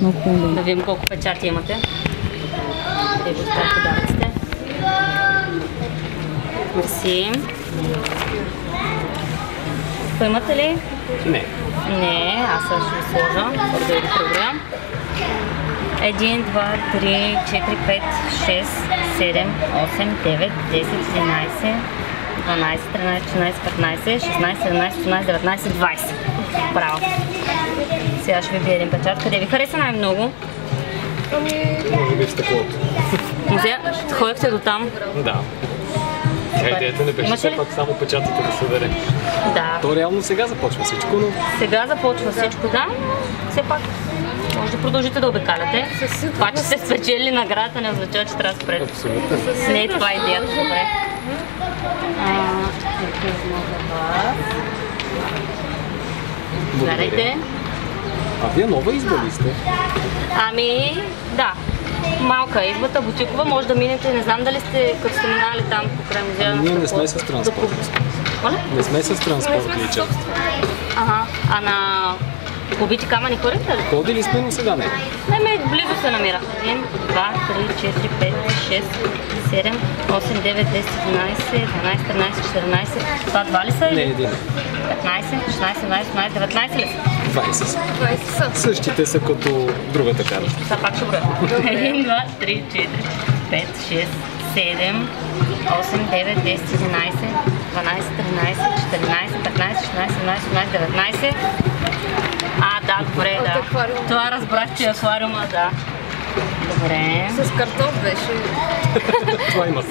Много хубаво. Да видим колко печати имате. Те го стават подаръците. Мерси. Поимате ли? Не. Не, аз ще ви сложа. Първо да ви преброя. 1, 2, 3, 4, 5, 6, 7, 8, 9, 10, 11, 12, 13, 14, 15, 16, 17, 18, 19, 20. Браво! Сега ще ви бия един печат. Къде ви хареса най-много? Може би в стъклото. Музея, ходихте до там? Да. Идеята не беше все пак само печатите да събере. Да. То реално сега започва всичко, но... Сега започва всичко, да. Все пак може да продължите да обикаляте. Това, че сте спечели наградата, не означава, че трябва да спрете. Абсолютно. Не е това идеята. Добре. Гледайте. А вие нова изба ли сте? Ами, да. Малка е избата, бутикова, може да минете, не знам дали сте, като сте минали там покрай музея. Ние не сме с транспорт. Моля? Не сме с транспорт личен. Ага, а на побити камъни ходите ли? Ходили сме, но сега не. Не, близо се намира. 1, 2, 3, 4, 5, 6, 7, 8, 9, 10, 11, 12, 13, 14. Това 2 ли са? Не, един. 15, 16, 17, 18, 19 ли са? 20 са. Същите са като другата карта. Сега пак ще броя. 1, 2, 3, 4, 5, 6, 7, 8, 9, 10, 11, 12, 13, 14, 15, 16, 17, 18, 19. Да, добре, да. Това разбрах, че е аквариума, да. Добре. С картоф беше. Това има.